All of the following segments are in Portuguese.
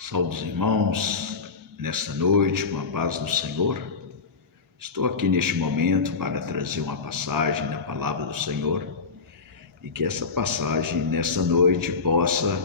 Saúde, irmãos, nesta noite, com a paz do Senhor. Estou aqui neste momento para trazer uma passagem da palavra do Senhor e que essa passagem nesta noite possa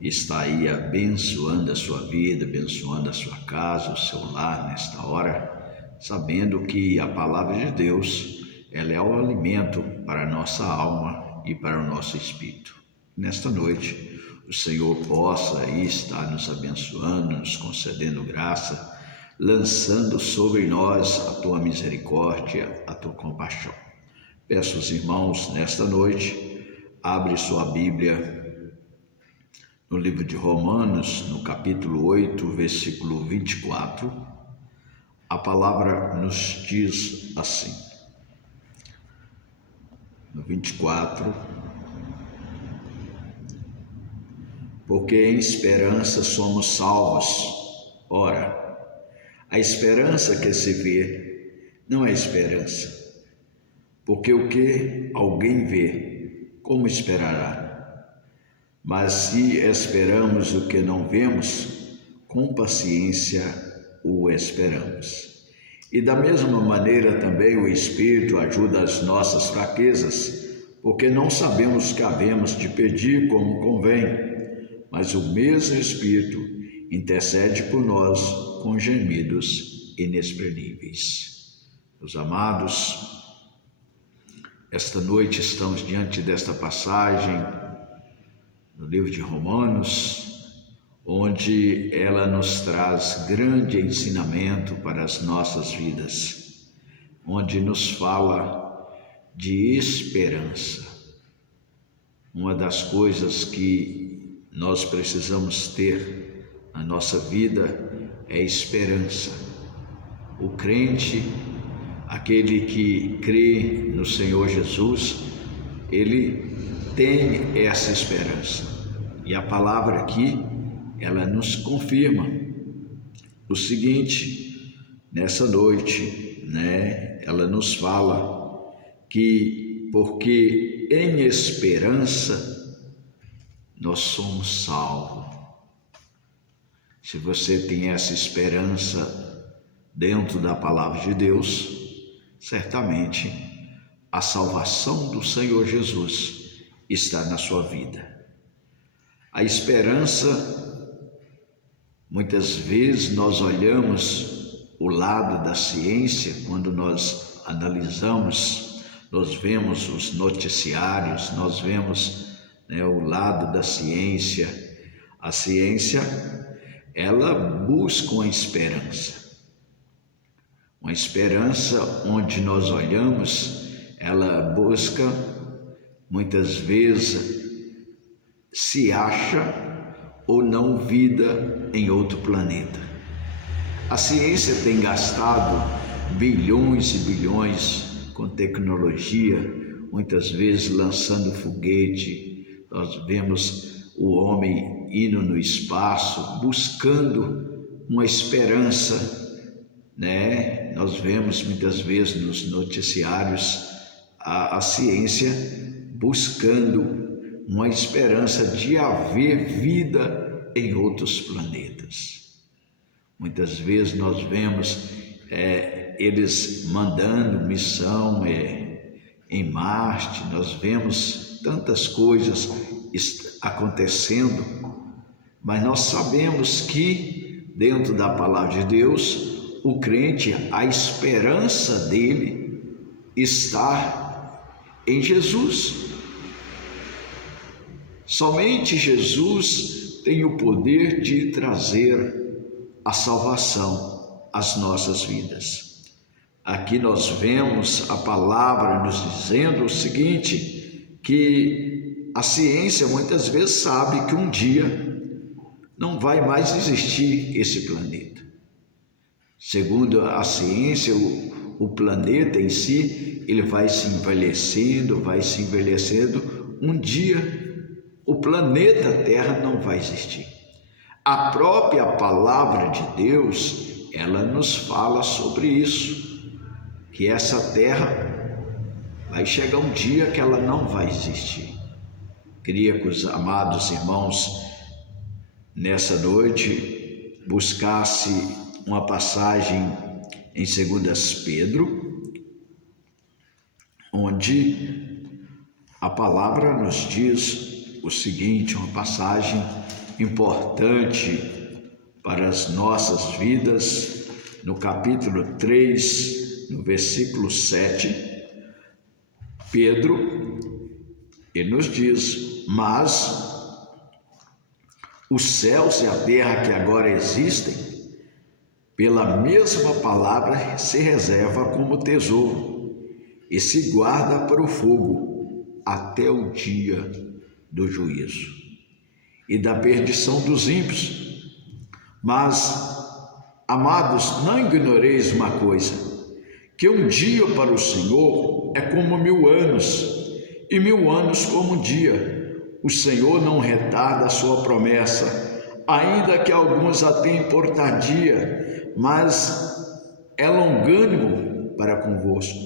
estar aí abençoando a sua vida, abençoando a sua casa, o seu lar nesta hora, sabendo que a palavra de Deus, ela é o alimento para a nossa alma e para o nosso espírito. Nesta noite, o Senhor possa aí estar nos abençoando, nos concedendo graça, lançando sobre nós a tua misericórdia, a tua compaixão. Peço aos irmãos, nesta noite, abre sua Bíblia no livro de Romanos, no capítulo 8, versículo 24. A palavra nos diz assim, no 24: porque em esperança somos salvos. Ora, a esperança que se vê não é esperança, porque o que alguém vê, como esperará? Mas se esperamos o que não vemos, com paciência o esperamos. E da mesma maneira também o Espírito ajuda as nossas fraquezas, porque não sabemos o que havemos de pedir como convém, mas o mesmo Espírito intercede por nós com gemidos inexprimíveis. Meus amados, esta noite estamos diante desta passagem no livro de Romanos, onde ela nos traz grande ensinamento para as nossas vidas, onde nos fala de esperança. Uma das coisas que nós precisamos ter na nossa vida é esperança. O crente, aquele que crê no Senhor Jesus, ele tem essa esperança. E a palavra aqui, ela nos confirma o seguinte, nessa noite, ela nos fala que porque em esperança nós somos salvos. Se você tem essa esperança dentro da palavra de Deus, certamente a salvação do Senhor Jesus está na sua vida. A esperança, muitas vezes nós olhamos o lado da ciência, quando nós analisamos, nós vemos os noticiários, nós vemos o lado da ciência. A ciência, ela busca uma esperança onde nós olhamos, ela busca, muitas vezes, se acha ou não vida em outro planeta. A ciência tem gastado bilhões e bilhões com tecnologia, muitas vezes lançando foguete. Nós vemos o homem indo no espaço, buscando uma esperança, Nós vemos muitas vezes nos noticiários a ciência buscando uma esperança de haver vida em outros planetas. Muitas vezes nós vemos eles mandando missão em Marte, nós vemos tantas coisas acontecendo, mas nós sabemos que dentro da palavra de Deus, o crente, a esperança dele está em Jesus. Somente Jesus tem o poder de trazer a salvação às nossas vidas. Aqui nós vemos a palavra nos dizendo o seguinte, que a ciência muitas vezes sabe que um dia não vai mais existir esse planeta. Segundo a ciência, o planeta em si, ele vai se envelhecendo. Um dia, o planeta Terra não vai existir. A própria palavra de Deus, ela nos fala sobre isso, que essa terra vai chegar um dia que ela não vai existir. Queria que os amados irmãos nessa noite buscasse uma passagem em 2 Pedro, onde a palavra nos diz o seguinte, uma passagem importante para as nossas vidas, no capítulo 3, no versículo 7, Pedro, ele nos diz: mas os céus e a terra que agora existem, pela mesma palavra se reserva como tesouro e se guarda para o fogo até o dia do juízo e da perdição dos ímpios. Mas, amados, não ignoreis uma coisa, que um dia para o Senhor é como 1000 anos, e 1000 anos como um dia. O Senhor não retarda a sua promessa, ainda que alguns a tenham por tardia, mas é longânimo para convosco,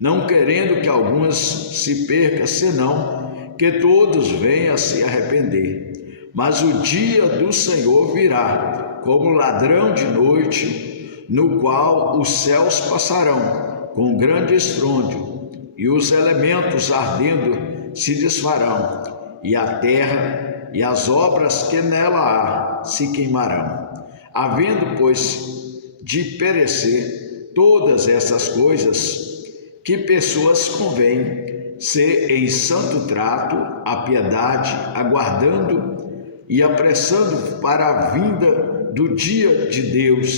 não querendo que alguns se percam, senão que todos venham a se arrepender. Mas o dia do Senhor virá, como ladrão de noite, no qual os céus passarão com grande estrondo, e os elementos ardendo se desfarão, e a terra e as obras que nela há se queimarão. Havendo, pois, de perecer todas essas coisas, que pessoas convém ser em santo trato, a piedade, aguardando e apressando para a vinda do dia de Deus,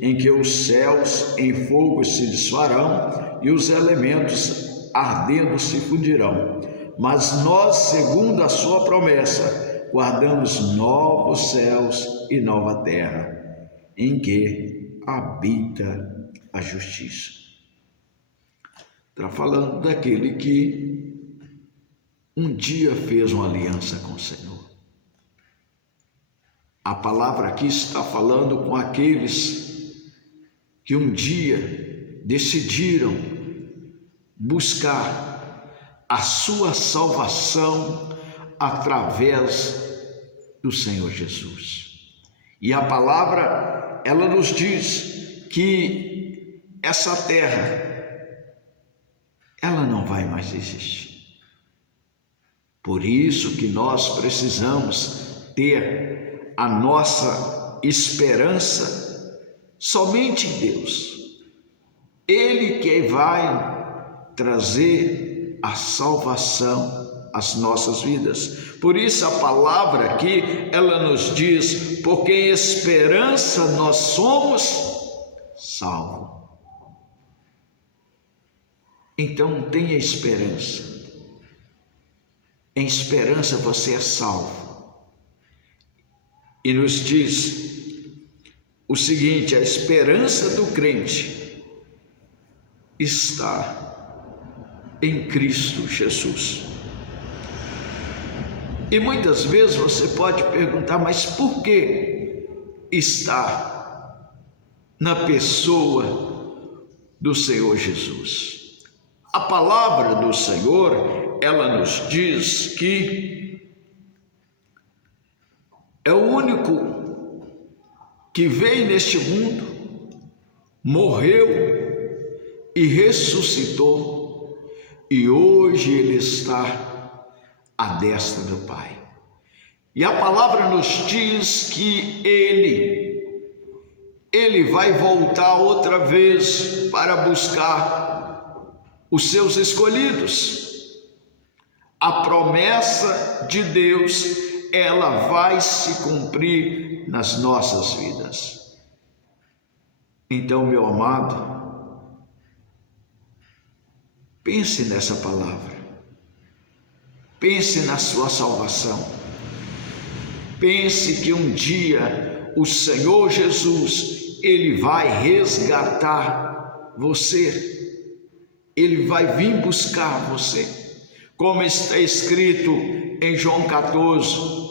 em que os céus em fogo se desfarão e os elementos ardendo se fundirão. Mas nós, segundo a sua promessa, guardamos novos céus e nova terra, em que habita a justiça. Está falando daquele que um dia fez uma aliança com o Senhor. A palavra aqui está falando com aqueles que um dia decidiram buscar a sua salvação através do Senhor Jesus. E a palavra, ela nos diz que essa terra, ela não vai mais existir. Por isso que nós precisamos ter a nossa esperança somente em Deus. Ele que vai trazer a salvação às nossas vidas. Por isso a palavra aqui, ela nos diz: porque em esperança nós somos salvos. Então tenha esperança. Em esperança você é salvo. E nos diz o seguinte: a esperança do crente está em Cristo Jesus. E muitas vezes você pode perguntar: mas por que está na pessoa do Senhor Jesus? A palavra do Senhor, ela nos diz que é o único que veio neste mundo, morreu e ressuscitou, e hoje ele está à destra do Pai. E a palavra nos diz que ele vai voltar outra vez para buscar os seus escolhidos. A promessa de Deus, ela vai se cumprir nas nossas vidas. Então, meu amado, pense nessa palavra, pense na sua salvação, pense que um dia o Senhor Jesus, ele vai resgatar você, ele vai vir buscar você, como está escrito em João 14: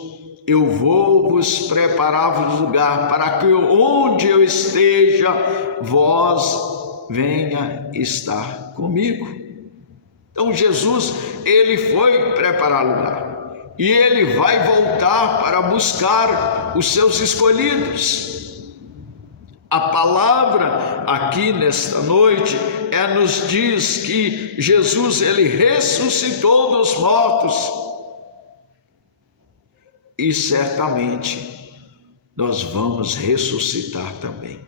eu vou vos preparar lugar para que onde eu esteja, vós venha estar comigo. Então Jesus, ele foi preparar lugar. e ele vai voltar para buscar os seus escolhidos. A palavra aqui nesta noite nos diz que Jesus ele ressuscitou dos mortos, e certamente nós vamos ressuscitar também.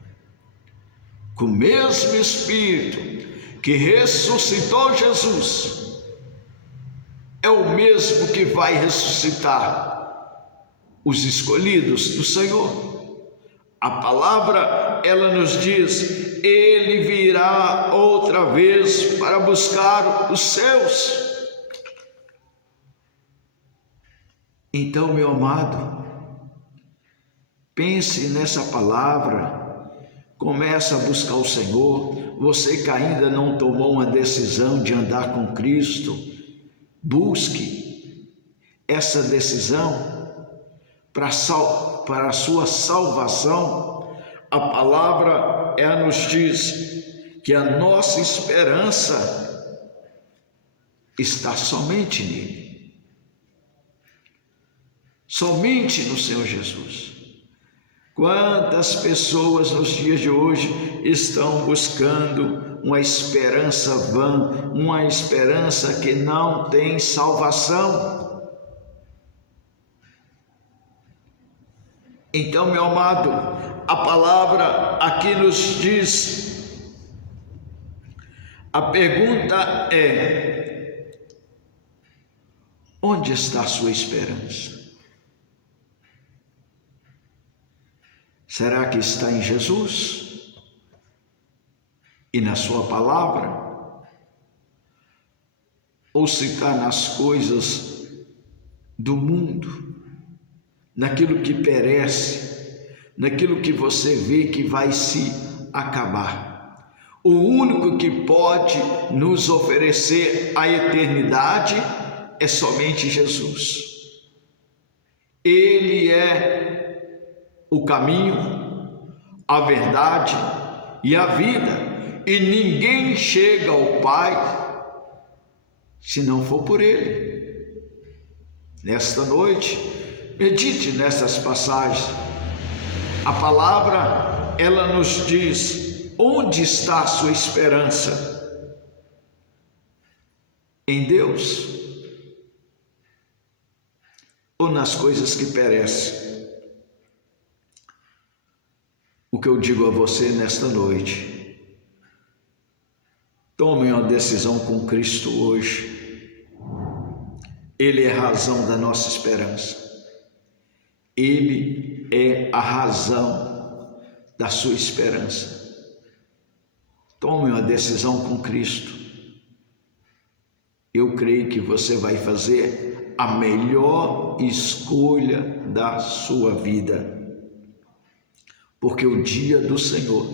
Com o mesmo Espírito que ressuscitou Jesus, é o mesmo que vai ressuscitar os escolhidos do Senhor. A palavra, ela nos diz, ele virá outra vez para buscar os seus. Então, meu amado, pense nessa palavra, comece a buscar o Senhor. Você que ainda não tomou uma decisão de andar com Cristo, busque essa decisão para a sua salvação. A palavra nos diz que a nossa esperança está somente nele. Somente no Senhor Jesus. Quantas pessoas nos dias de hoje estão buscando uma esperança vã, uma esperança que não tem salvação? Então, meu amado, a palavra aqui nos diz, a pergunta é: onde está a sua esperança? Será que está em Jesus e na sua palavra? Ou se está nas coisas do mundo, naquilo que perece, naquilo que você vê que vai se acabar? O único que pode nos oferecer a eternidade é somente Jesus. Ele é o caminho, a verdade e a vida, e ninguém chega ao Pai se não for por Ele. Nesta noite, medite nessas passagens. A palavra, ela nos diz: onde está a sua esperança? Em Deus ou nas coisas que perecem? O que eu digo a você nesta noite: tome uma decisão com Cristo hoje. Ele é a razão da nossa esperança. Ele é a razão da sua esperança. Tome uma decisão com Cristo. Eu creio que você vai fazer a melhor escolha da sua vida. Porque o dia do Senhor,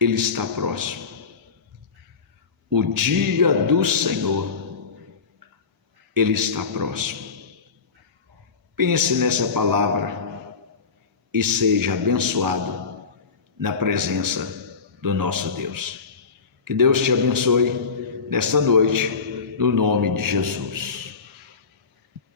ele está próximo. O dia do Senhor, ele está próximo. Pense nessa palavra e seja abençoado na presença do nosso Deus. Que Deus te abençoe nesta noite, no nome de Jesus.